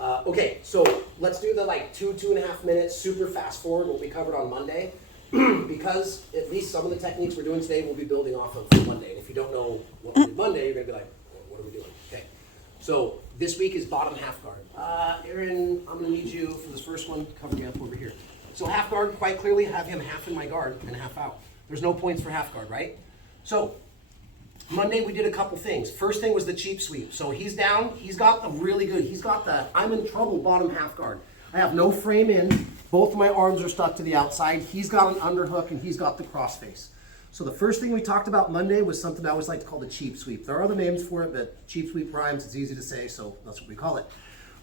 Okay, so let's do the like 2.5 minutes, super fast forward what we covered on Monday, because at least some of the techniques we're doing today we'll be building off of from Monday. And if you don't know what we did Monday, you're gonna be like, what are we doing? Okay, so this week is bottom half guard. Aaron, I'm gonna need you for this first one, cover me up over here. So half guard, quite clearly, have him half in my guard and half out. There's no points for half guard, right? So Monday we did a couple things. First thing was the cheap sweep. So he's down, he's got the really good, he's got the I'm in trouble bottom half guard. I have no frame in, both of my arms are stuck to the outside. He's got an underhook and he's got the cross face. So the first thing we talked about Monday was something I always like to call the cheap sweep. There are other names for it, but cheap sweep rhymes, it's easy to say, so that's what we call it.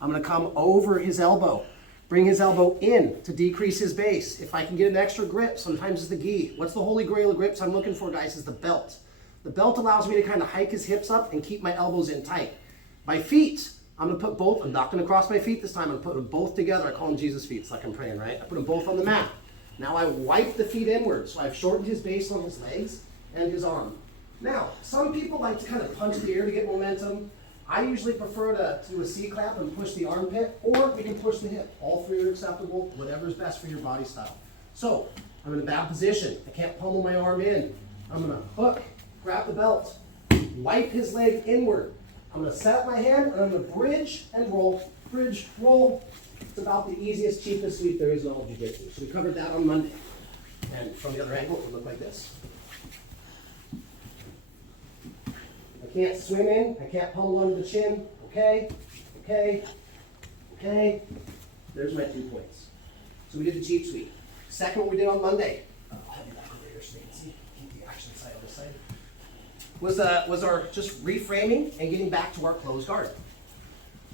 I'm gonna come over his elbow, bring his elbow in to decrease his base. If I can get an extra grip, sometimes it's the gi. What's the holy grail of grips I'm looking for, guys, is the belt. The belt allows me to kind of hike his hips up and keep my elbows in tight. My feet, I'm gonna put both, I'm not gonna cross my feet this time, I'm gonna put them both together. I call them Jesus feet, it's like I'm praying, right? I put them both on the mat. Now I wipe the feet inward, so I've shortened his base on his legs and his arm. Now, some people like to kind of punch the air to get momentum. I usually prefer to do a C-clap and push the armpit, or we can push the hip. All three are acceptable, whatever's best for your body style. So, I'm in a bad position. I can't pummel my arm in. I'm gonna hook, grab the belt, wipe his leg inward. I'm gonna set up my hand and I'm gonna bridge and roll. Bridge, roll. It's about the easiest, cheapest sweep there is in all of jiu-jitsu. So we covered that on Monday. And from the other angle, it would look like this. I can't swim in, I can't pummel under the chin. Okay, okay, okay. There's my 2 points. So we did the cheap sweep. Second, what we did on Monday. I'll have you back over here so you can see. Keep the action side on this side. Was our just reframing and getting back to our closed guard.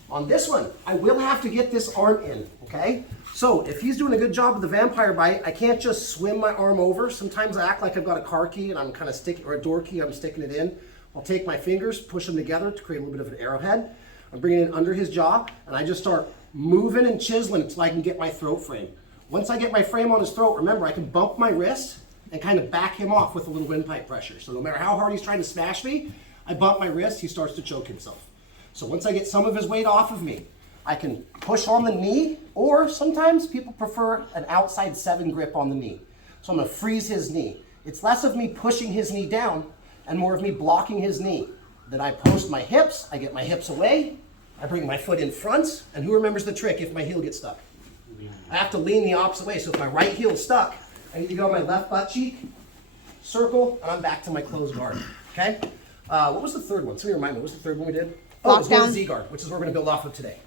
On this one, I will have to get this arm in, okay? So if he's doing a good job with the vampire bite, I can't just swim my arm over. Sometimes I act like I've got a car key and I'm kind of sticking, or a door key, I'm sticking it in. I'll take my fingers, push them together to create a little bit of an arrowhead. I'm bringing it under his jaw, and I just start moving and chiseling until I can get my throat frame. Once I get my frame on his throat, remember, I can bump my wrist and kind of back him off with a little windpipe pressure. So no matter how hard he's trying to smash me, I bump my wrist, he starts to choke himself. So once I get some of his weight off of me, I can push on the knee, or sometimes people prefer an outside 7 grip on the knee. So I'm gonna freeze his knee. It's less of me pushing his knee down and more of me blocking his knee. Then I post my hips, I get my hips away, I bring my foot in front, and who remembers the trick if my heel gets stuck? I have to lean the opposite way, so if my right heel's stuck, I need to go on my left butt cheek, circle, and I'm back to my closed guard, okay? What was the third one? Somebody remind me, what was the third one we did? Oh, it was going to Z-guard, which is what we're gonna build off of today.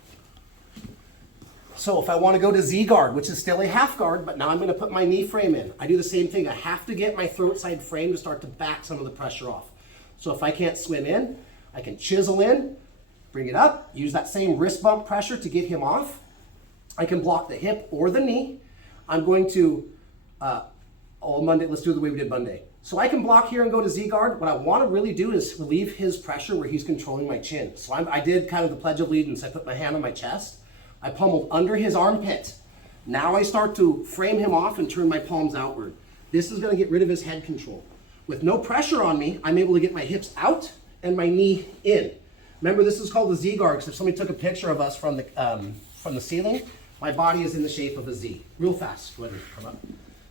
So if I wanna go to Z-guard, which is still a half guard, but now I'm gonna put my knee frame in. I do the same thing. I have to get my throat side frame to start to back some of the pressure off. So if I can't swim in, I can chisel in, bring it up, use that same wrist bump pressure to get him off. I can block the hip or the knee. I'm going to, Monday, let's do it the way we did Monday. So I can block here and go to Z-guard. What I wanna really do is relieve his pressure where he's controlling my chin. So I did kind of the Pledge of Allegiance. I put my hand on my chest. I pummeled under his armpit. Now I start to frame him off and turn my palms outward. This is gonna get rid of his head control. With no pressure on me, I'm able to get my hips out and my knee in. Remember, this is called the Z-guard, because if somebody took a picture of us from the ceiling, my body is in the shape of a Z. Real fast, go ahead and come up.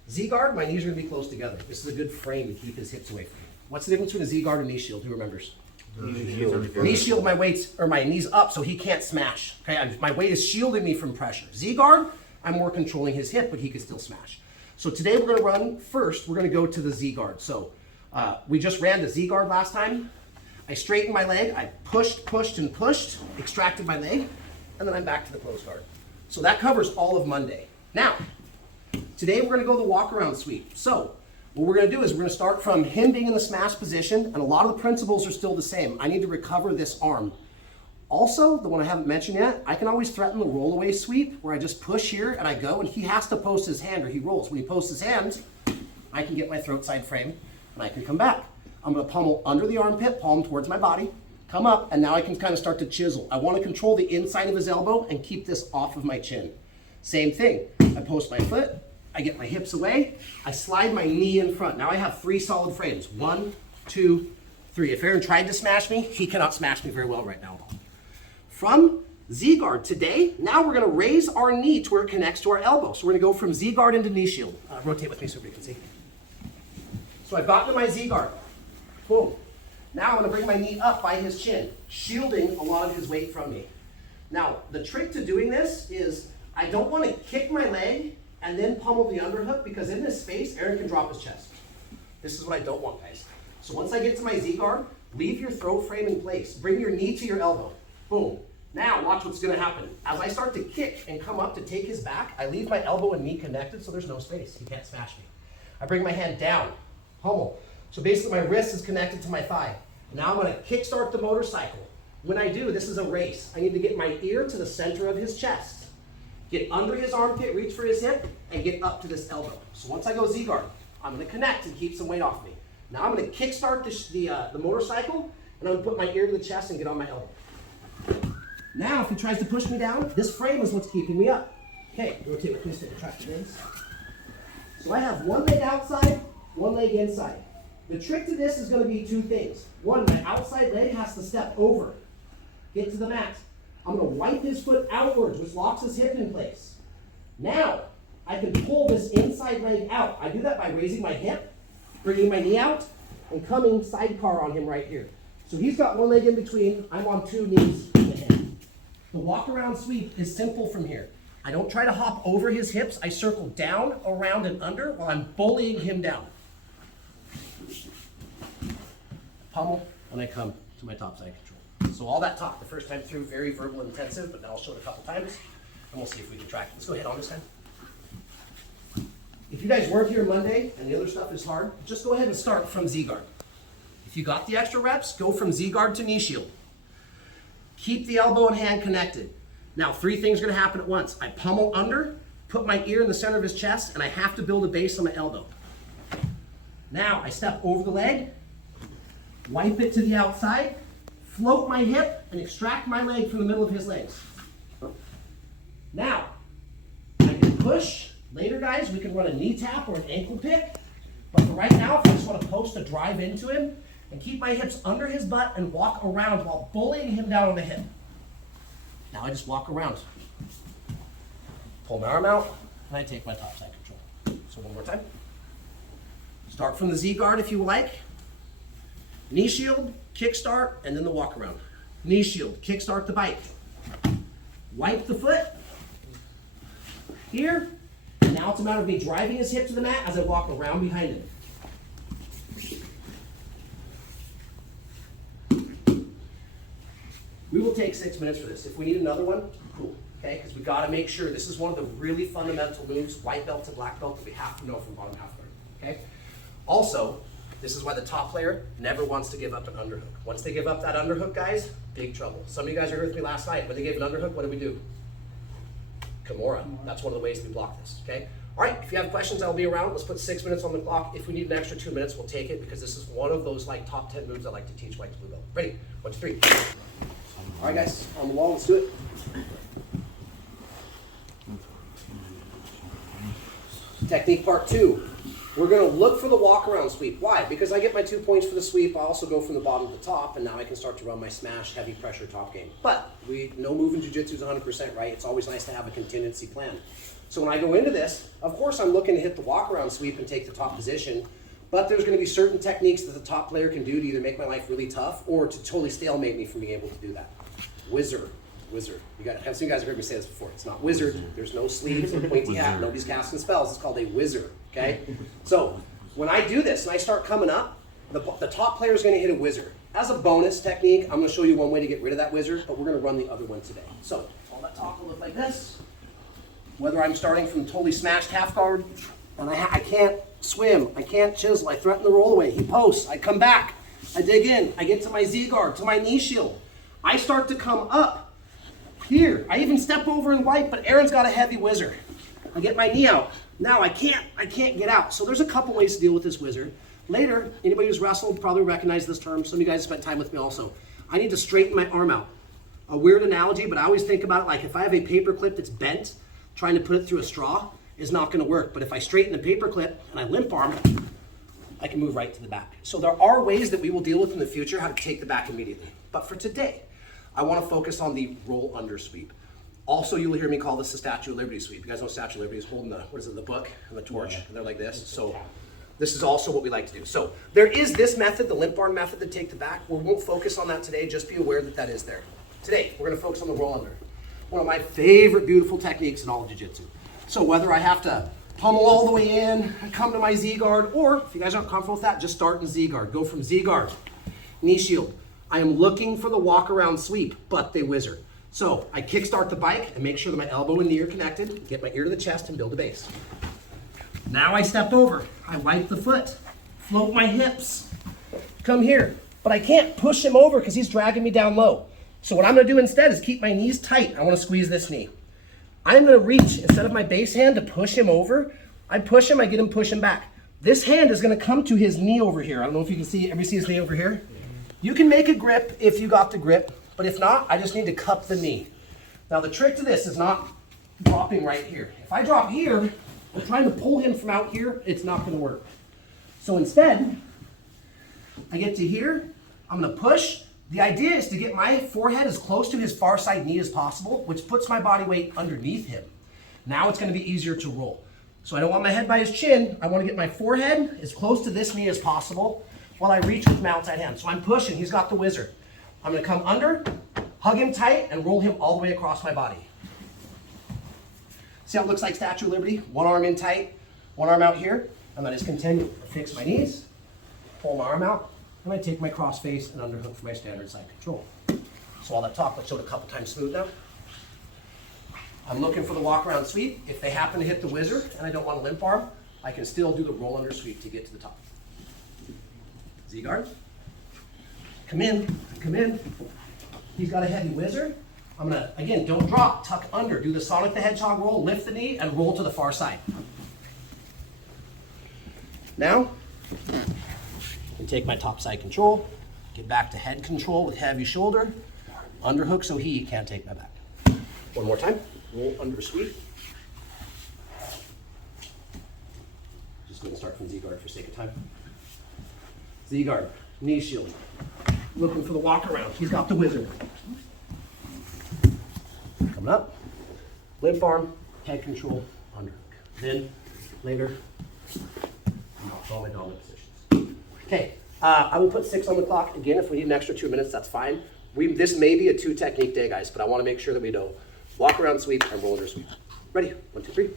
Z-guard, my knees are gonna be close together. This is a good frame to keep his hips away from me. What's the difference between a Z-guard and knee shield? Who remembers? Knee shield, my weight's, or my knees up so he can't smash. Okay, my weight is shielding me from pressure. Z-guard, I'm more controlling his hip, but he can still smash. So today we're gonna run, first, we're gonna go to the Z-guard. So we just ran the Z-guard last time. I straightened my leg, I pushed, and pushed, extracted my leg, and then I'm back to the closed guard. So that covers all of Monday. Now, today we're gonna go the walk around sweep. So what we're gonna do is we're gonna start from him being in the smash position, and a lot of the principles are still the same. I need to recover this arm. Also, the one I haven't mentioned yet, I can always threaten the roll away sweep where I just push here and I go, and he has to post his hand or he rolls. When he posts his hand, I can get my throat side frame and I can come back. I'm gonna pummel under the armpit, palm towards my body, come up, and now I can kind of start to chisel. I wanna control the inside of his elbow and keep this off of my chin. Same thing, I post my foot, I get my hips away, I slide my knee in front. Now I have 3 solid frames. 1, 2, 3. If Aaron tried to smash me, he cannot smash me very well right now. From Z guard. Today, now we're gonna raise our knee to where it connects to our elbow. So we're gonna go from Z guard into knee shield. Rotate with me so everybody can see. So I've gotten to my Z guard. Boom. Now I'm gonna bring my knee up by his chin, shielding a lot of his weight from me. Now, the trick to doing this is I don't wanna kick my leg and then pummel the underhook, because in this space, Aaron can drop his chest. This is what I don't want, guys. So once I get to my Z guard, leave your throw frame in place. Bring your knee to your elbow. Boom. Now, watch what's gonna happen. As I start to kick and come up to take his back, I leave my elbow and knee connected so there's no space. He can't smash me. I bring my hand down, pummel. So basically my wrist is connected to my thigh. Now I'm gonna kickstart the motorcycle. When I do, this is a race. I need to get my ear to the center of his chest, get under his armpit, reach for his hip, and get up to this elbow. So once I go Z guard, I'm gonna connect and keep some weight off me. Now I'm gonna kickstart the motorcycle, and I'm gonna put my ear to the chest and get on my elbow. Now, if he tries to push me down, this frame is what's keeping me up. Okay, rotate with me so I can track the legs. So I have one leg outside, one leg inside. The trick to this is gonna be two things. One, my outside leg has to step over, get to the mat. I'm gonna wipe his foot outwards, which locks his hip in place. Now, I can pull this inside leg out. I do that by raising my hip, bringing my knee out, and coming sidecar on him right here. So he's got one leg in between, I'm on two knees in the hand. The walk around sweep is simple from here. I don't try to hop over his hips, I circle down, around, and under while I'm bullying him down. Pummel, and I come to my top side control. So all that talk, the first time through, very verbal intensive, but now I'll show it a couple times, and we'll see if we can track it. Let's go ahead on this time. If you guys weren't here Monday, and the other stuff is hard, just go ahead and start from Z guard. If you got the extra reps, go from Z guard to knee shield. Keep the elbow and hand connected. Now, three things are gonna happen at once. I pummel under, put my ear in the center of his chest, and I have to build a base on my elbow. Now, I step over the leg, wipe it to the outside, float my hip, and extract my leg from the middle of his legs. Now, I can push. Later, guys, we can run a knee tap or an ankle pick. But for right now, if I just want to post a drive into him and keep my hips under his butt and walk around while bullying him down on the hip. Now I just walk around. Pull my arm out, and I take my top side control. So one more time. Start from the Z guard if you like. Knee shield, kick start, and then the walk around. Knee shield, kick start the bike. Wipe the foot. Here. And now it's a matter of me driving his hip to the mat as I walk around behind him. We will take 6 minutes for this. If we need another one, cool, okay? Because we gotta make sure this is one of the really fundamental moves, white belt to black belt, that we have to know from bottom half guard, okay? Also, this is why the top player never wants to give up an underhook. Once they give up that underhook, guys, big trouble. Some of you guys are here with me last night. When they gave an underhook, what did we do? Kimura. That's one of the ways we block this, okay? All right, if you have questions, I'll be around. Let's put 6 minutes on the clock. If we need an extra 2 minutes, we'll take it, because this is one of those like top 10 moves I like to teach white to blue belt. Ready? 1, 2, 3. All right, guys, on the wall, let's do it. Technique part 2. We're gonna look for the walk around sweep. Why? Because I get my 2 points for the sweep. I also go from the bottom to the top, and now I can start to run my smash, heavy pressure top game. But no move in jiu-jitsu is 100%, right? It's always nice to have a contingency plan. So when I go into this, of course I'm looking to hit the walk around sweep and take the top position, but there's gonna be certain techniques that the top player can do to either make my life really tough or to totally stalemate me from being able to do that. Wizard. Have some guys have heard me say this before. It's not wizard. There's no sleeves or pointy hat. Nobody's casting spells. It's called a wizard, okay? So when I do this and I start coming up, the top player is going to hit a wizard. As a bonus technique, I'm going to show you one way to get rid of that wizard, but we're going to run the other one today. So all that talk will look like this. Whether I'm starting from totally smashed half guard, and I can't swim, I can't chisel, I threaten the roll away, he posts, I come back, I dig in, I get to my Z guard, to my knee shield. I start to come up here. I even step over and wipe, but Aaron's got a heavy wizard. I get my knee out. Now I can't get out. So there's a couple ways to deal with this wizard. Later, anybody who's wrestled probably recognize this term. Some of you guys spent time with me also. I need to straighten my arm out. A weird analogy, but I always think about it like if I have a paper clip that's bent, trying to put it through a straw is not gonna work. But if I straighten the paper clip and I limp arm, I can move right to the back. So there are ways that we will deal with in the future how to take the back immediately. But for today, I want to focus on the roll under sweep. Also, you'll hear me call this the Statue of Liberty sweep. You guys know Statue of Liberty is holding the, what is it, the book and the torch, and they're like this. So this is also what we like to do. So there is this method, the limp arm method, to take the back. We won't focus on that today. Just be aware that that is there. Today, we're going to focus on the roll under. One of my favorite beautiful techniques in all of jiu-jitsu. So whether I have to pummel all the way in, come to my Z-guard, or if you guys aren't comfortable with that, just start in Z-guard. Go from Z-guard, knee shield. I am looking for the walk around sweep, but they whizzer. So I kickstart the bike and make sure that my elbow and knee are connected, get my ear to the chest and build a base. Now I step over, I wipe the foot, float my hips, come here. But I can't push him over because he's dragging me down low. So what I'm gonna do instead is keep my knees tight. I wanna squeeze this knee. I'm gonna reach, instead of my base hand to push him over, I push him, I get him pushing back. This hand is gonna come to his knee over here. I don't know if you can see, everybody see his knee over here? You can make a grip if you got the grip. But if not, I just need to cup the knee. Now the trick to this is not dropping right here. If I drop here, I'm trying to pull him from out here, it's not gonna work. So instead, I get to here, I'm gonna push. The idea is to get my forehead as close to his far side knee as possible, which puts my body weight underneath him. Now it's gonna be easier to roll. So I don't want my head by his chin, I wanna get my forehead as close to this knee as possible while I reach with my outside hand. So I'm pushing, he's got the whizzer. I'm gonna come under, hug him tight, and roll him all the way across my body. See how it looks like Statue of Liberty? One arm in tight, one arm out here. I'm gonna just continue. Fix my knees, pull my arm out, and I take my cross face and underhook for my standard side control. So all that talk, let's show it a couple times smooth now. I'm looking for the walk around sweep. If they happen to hit the whizzer and I don't want a limp arm, I can still do the roll under sweep to get to the top. Z-guard. Come in, come in. He's got a heavy whizzer. I'm gonna, again, don't drop, tuck under. Do the Sonic the Hedgehog roll, lift the knee, and roll to the far side. Now, I can take my top side control, get back to head control with heavy shoulder, underhook so he can't take my back. One more time, roll under sweep. Just gonna start from Z-guard for sake of time. Z-guard, knee shield. Looking for the walk around. He's got the whizzer. Coming up. Limp arm, head control, underhook. Then, later, all my dominant positions. Okay, I will put 6 on the clock. Again, if we need an extra 2 minutes, that's fine. This may be a 2-technique day, guys, but I want to make sure that we know walk around sweep and roll under sweep. Ready? 1, 2, 3.